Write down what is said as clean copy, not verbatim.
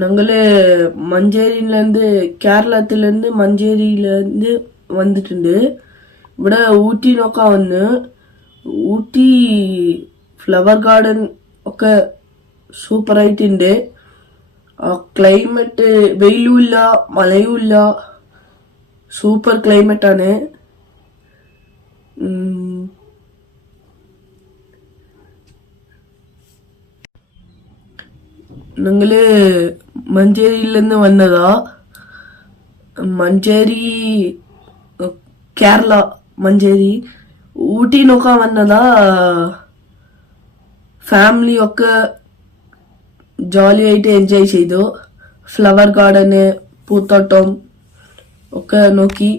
ഞങ്ങള് മഞ്ചേരിയിലേருந்து കേരളത്തിലേருந்து മഞ്ചേരിയിലേருந்து വന്നിട്ടുണ്ട്. ഇവിടെ ഊട്ടി നോക്കാൻ വന്ന്. ഊട്ടി ഫ്ലവർ ഗാർഡൻ ഒക്കെ സൂപ്പർ ആയിട്ടുണ്ട്. ക്ലൈമറ്റ് വെയിലും ഇല്ല മഴയും ഇല്ല, സൂപ്പർ ക്ലൈമറ്റ് ആണ്. ഞങ്ങള് മഞ്ചേരിയിലേருந்து വന്നതാ. മഞ്ചേരി കേരള മഞ്ചേരി. ഊട്ടി നോക്കാൻ വന്നതാ. ഫാമിലി ഒക്കെ ജോളി ആയിട്ട് എൻജോയ് ചെയ്തു. ഫ്ലവർ ഗാർഡന് പൂത്തോട്ടം ഒക്കെ നോക്കി.